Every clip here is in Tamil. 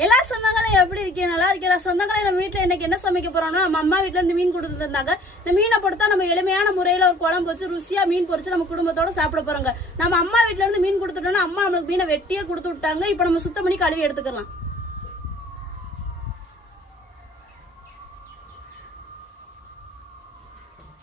எல்லா சொந்தங்களும் எப்படி இருக்கீங்க? நல்லா இருக்கீங்களா? சொந்தங்களும் நம்ம வீட்டில் இன்னைக்கு என்ன சமைக்க போறோம்னா நம்ம அம்மா வீட்ல இருந்து மீன் கொடுத்து தந்தாங்க. இந்த மீனை பொறுத்தா நம்ம எளிமையான முறையில் ஒரு குழம்பு வச்சு ருசியா மீன் பொறிச்சு நம்ம குடும்பத்தோட சாப்பிட போறோங்க. நம்ம அம்மா வீட்ல இருந்து மீன் கொடுத்துட்டோம்னா அம்மா நம்மளுக்கு மீனை வெட்டியே கொடுத்து விட்டாங்க. இப்போ நம்ம சுத்தம் பண்ணி கழுவி எடுத்துக்கலாம்.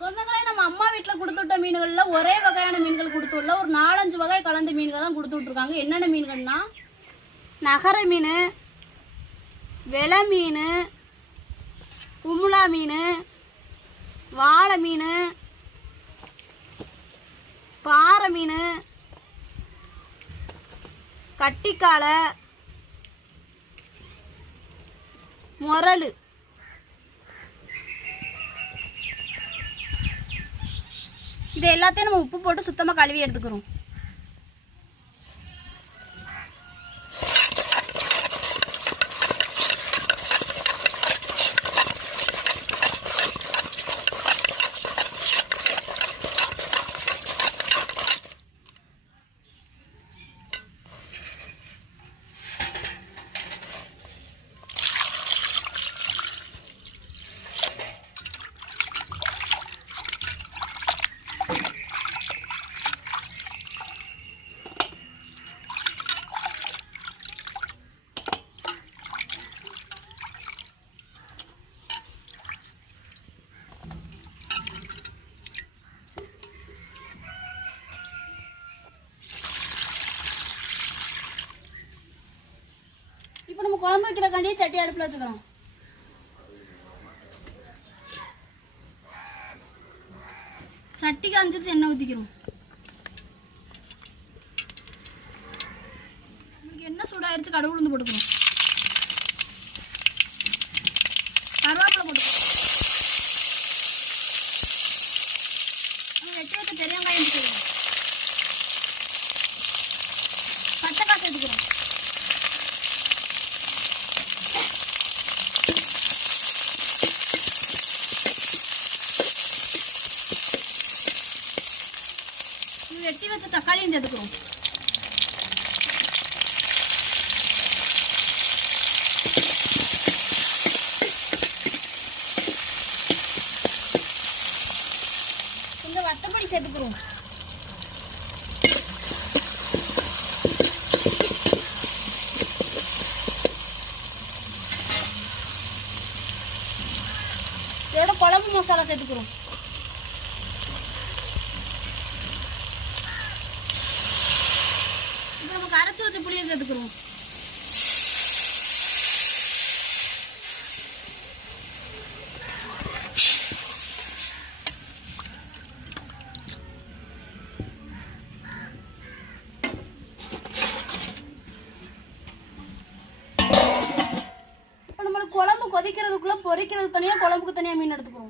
சொந்தங்களே நம்ம அம்மா வீட்டில் கொடுத்துட்ட மீன்கள்ல ஒரே வகையான மீன்கள் கொடுத்து ஒரு நாலஞ்சு வகை கலந்த மீன்கள் தான் கொடுத்து விட்ருக்காங்க என்னென்ன மீன்கள்னா? நகர மீன் வெலை மீன் குமுளா மீன் வாழை மீன் பாறை மீன் கட்டிக்காலை முரல் இது எல்லாத்தையும் நம்ம உப்பு போட்டு சுத்தமாக கழுவி எடுத்துக்கிறோம் இப்போ நம்ம குழம்பு வைக்கிறக்காண்டியே சட்டி அடுப்பில் வச்சுக்கிறோம். சட்டி காஞ்சிருச்சு எண்ணெய் ஊற்றிக்கிறோம் நமக்கு எண்ணெய் சூடாயிருச்சு கடவுள் உளுந்து போட்டுக்கிறோம் கருவேப்பிலை போட்டுக்கிறோம் நம்ம வெட்டி வைக்க பெரியங்காயம் வெங்காயம் பச்சை காசு எடுத்துக்கிறோம் இது வெட்டி வச்ச தக்காளியும் சேர்த்துக்கிறோம் கொஞ்சம் வத்தப்பொடி சேர்த்துக்கிறோம். இதோட குழம்பு மசாலா சேர்த்துக்கிறோம். இப்போ வச்ச புளியை சேர்த்துக்கிறோம். குழம்பு கொதிக்கிறதுக்குள்ள பொரிக்கிறதுக்கு தனியாக குழம்புக்கு தனியாக மீன் எடுத்துக்கிறோம்.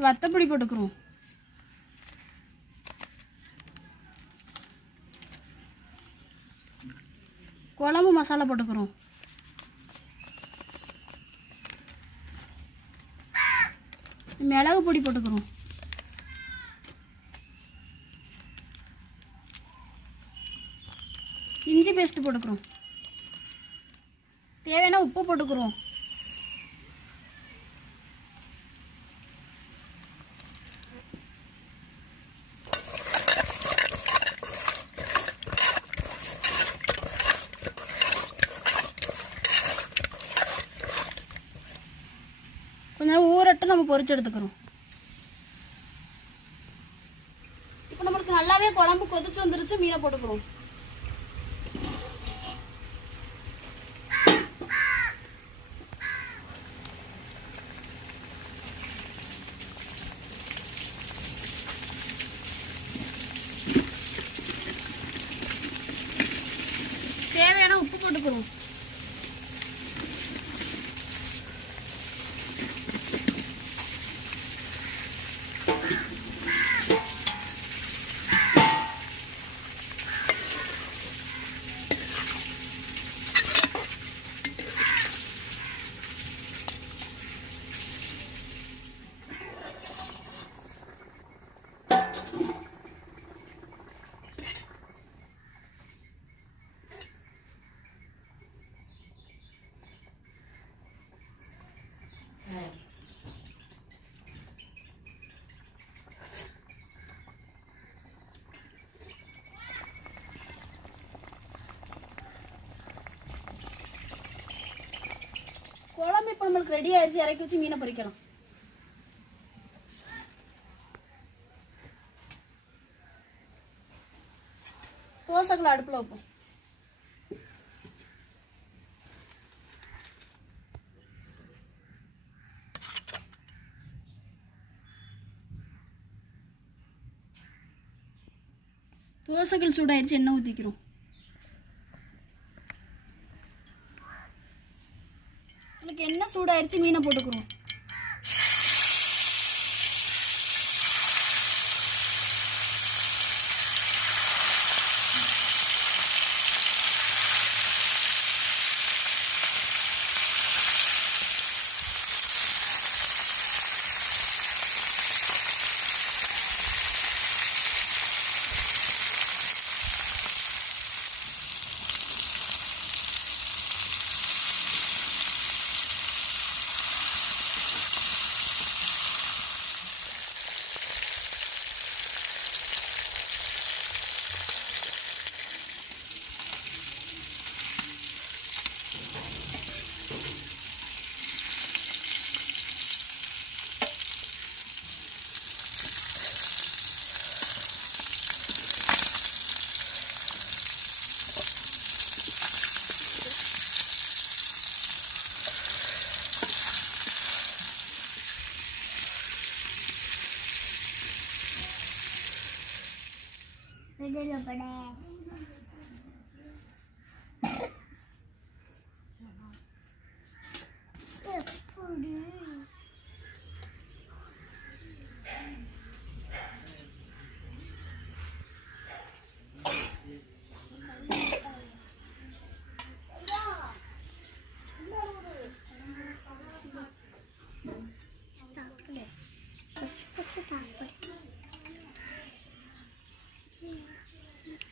வத்தப்பொடி போட்டுக்கிறோம். குழம்பு மசாலா போட்டுக்கிறோம். மிளகு பொடி போட்டுக்கிறோம். இஞ்சி பேஸ்ட் போட்டுக்கிறோம். தேவையான உப்பு போட்டுக்கிறோம். நம்ம பொறிச்சு எடுத்துக்கிறோம். இப்போ நம்மளுக்கு நல்லாவே குழம்பு கொதிச்சு வந்துருச்சு மீனை போட்டுக்கிறோம். தேவையான உப்பு போட்டுக்கிறோம். அடுப்பு நம்மளுக்கு ரெடி ஆயிடுச்சு இறக்கி வச்சு மீனை பொரிக்கலாம் தோசைக்குள்ள அடுப்புல வைப்போம் தோசைகள் சூடாயிருச்சு எண்ணெய் ஊற்றிக்கிறோம் உங்களுக்கு எண்ணெய் சூடாயிருச்சு மீனை போட்டுக்கிறோம். เหลบแดงเก็บผู้ดีตากเลยชุบชุตากเล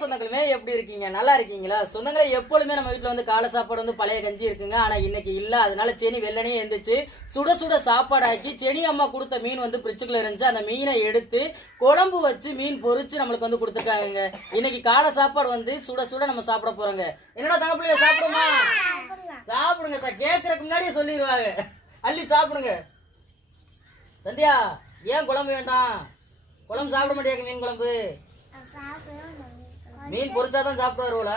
சொந்தங்களுமே எப்படி இருக்கீங்க? நல்லா இருக்கீங்களா? சொந்தங்களை எப்பொழுதுமே நம்ம வீட்ல வந்து காலை சாப்பாடு வந்து பழைய கஞ்சி இருக்குங்க. ஆனா இன்னைக்கு இல்ல. அதனால செனி வெள்ளனே எழுந்துச்சு சுட சுட சாப்பாடாக்கி செனி அம்மா கொடுத்த மீன் வந்து பிரிச்சுக்குள்ள இருந்துச்சு. அந்த மீனை எடுத்து குழம்பு வச்சு மீன் பொறிச்சு நம்மளுக்கு வந்து கொடுத்துருக்காங்க இன்னைக்கு காலை சாப்பாடு வந்து சுட சுட நம்ம சாப்பிட போறோங்க. என்னடா தங்க பிள்ளைங்க சாப்பிடுமா? சாப்பிடுங்க சார். கேட்கறதுக்கு முன்னாடியே சொல்லிடுவாங்க அள்ளி சாப்பிடுங்க. சந்தியா ஏன் குழம்பு வேண்டாம்? குழம்பு சாப்பிட மாட்டேங்க மீன் குழம்பு? மீன் பொரிச்சாதான் சாப்பிடுவாருல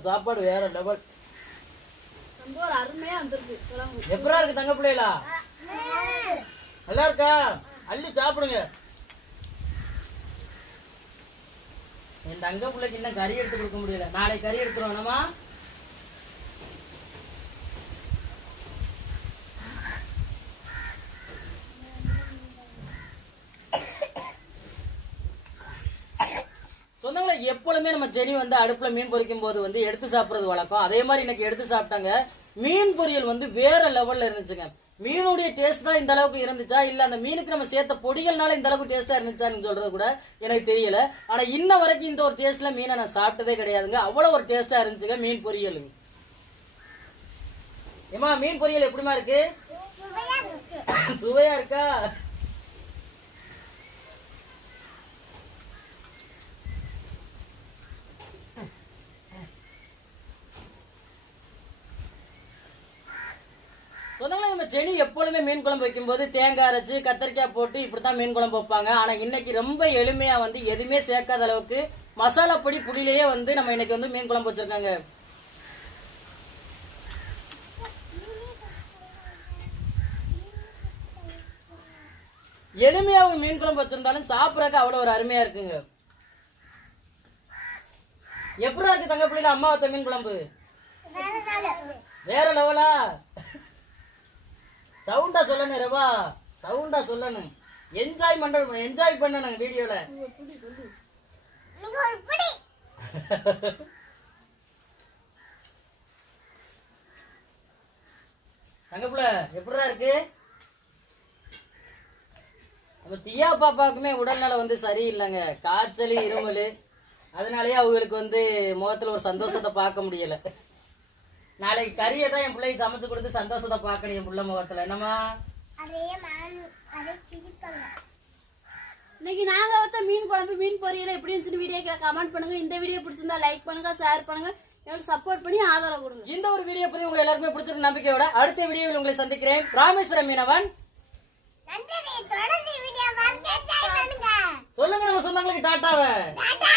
சாப்பாடு வேற லெவல். ரொம்ப ஒரு அருமையா வந்திருக்கு. குழம்பு எப்பரா இருக்கு தங்க பிள்ளைகளா நல்லா இருக்கா? அள்ளி சாப்பிடுங்க. என் தங்க பிள்ளைக்கு இன்னும் கறி எடுத்து கொடுக்க முடியல. நாளைக்கு கறி எடுத்துருவோம். வேணாமா சொந்தங்களை எப்பொழுதுமே நம்ம செடி வந்து அடுப்புல மீன் பொரிக்கும் போது வந்து எடுத்து சாப்பிடுறது வழக்கம். அதே மாதிரி இன்னைக்கு எடுத்து சாப்பிட்டாங்க. மீன் பொரியல் வந்து வேற லெவல்ல இருந்துச்சுங்க. மீனுடைய டேஸ்ட் தான் இந்த அளவுக்கு இருந்துச்சா? இல்ல அந்த மீனுக்கு நம்ம சேர்த்த பொடிகள்னால இந்த அளவுக்கு டேஸ்டா இருந்துச்சான்னு சொல்றது கூட எனக்கு தெரியல. ஆனா இன்ன வரைக்கும் இந்த ஒரு டேஸ்ட்ல மீனை நான் சாப்பிட்டதே கிடையாதுங்க. அவ்வளவு ஒரு டேஸ்டா இருந்துச்சுங்க மீன் பொரியல். ஏமா மீன் பொரியல் எப்படிமா இருக்கு. சுவையா இருக்கு? செடி எப்பொழுதுமே மீன் குழம்பு வைக்கும்போது தேங்காய் அரைச்சு கத்திரிக்காய் போட்டு இப்படித்தான் மீன் குழம்பு வைப்பாங்க. ஆனா இன்னைக்கு ரொம்ப எளிமையா வந்து எதுவுமே சேர்க்காத அளவுக்கு மசாலா பொடி புடியிலேயே வந்து நம்ம இன்னைக்கு வந்து மீன் குழம்பு வச்சிருக்காங்க. எளிமையாவும் மீன் குழம்பு வச்சிருந்தாலும் சாப்பிடறதுக்கு அவ்வளவு ஒரு அருமையா இருக்குங்க. எப்படா இருக்கு தங்க பிள்ளைல அம்மா வச்ச மீன் குழம்பு? வேற லெவலா சவுண்டா சொல்லணும் ரவா சவுண்டா சொல்லணும். என்ஜாய் பண்ணணும் என்ஜாய் பண்ணணும் வீடியோல. தங்கப்புல எப்படிடா இருக்கு? நம்ம தியா பாப்பாக்குமே உடல்நல வந்து சரியில்லைங்க. காய்ச்சல் இருமல். அதனாலயே அவங்களுக்கு வந்து முகத்துல ஒரு சந்தோஷத்தை பார்க்க முடியல. நாளைக்கு கறியை தான் என் பிள்ளைக்கு சமைச்சு கொடுத்து சந்தோஷத்தை பார்க்கணும் என் பிள்ளை முகத்துல. என்னம்மா? இன்னைக்கு நாங்க வச்ச மீன் குழம்பு மீன் பொரியல் எப்படி இருந்துச்சுன்னு வீடியோ கமெண்ட் பண்ணுங்க. இந்த வீடியோ பிடிச்சிருந்தா லைக் பண்ணுங்க ஷேர் பண்ணுங்க. எங்களுக்கு சப்போர்ட் பண்ணி ஆதரவு கொடுங்க. இந்த ஒரு வீடியோ பத்தி உங்க எல்லாருமே பிடிச்சிருக்க நம்பிக்கையோட அடுத்த வீடியோவில் உங்களை சந்திக்கிறேன். ராமேஸ்வரம் மீனவன். நன்றி தொடர்ந்து வீடியோ பார்க்க என்ஜாய் பண்ணுங்க. சொல்லுங்க நம்ம சொந்தங்களுக்கு டாட்டாவை. டாடா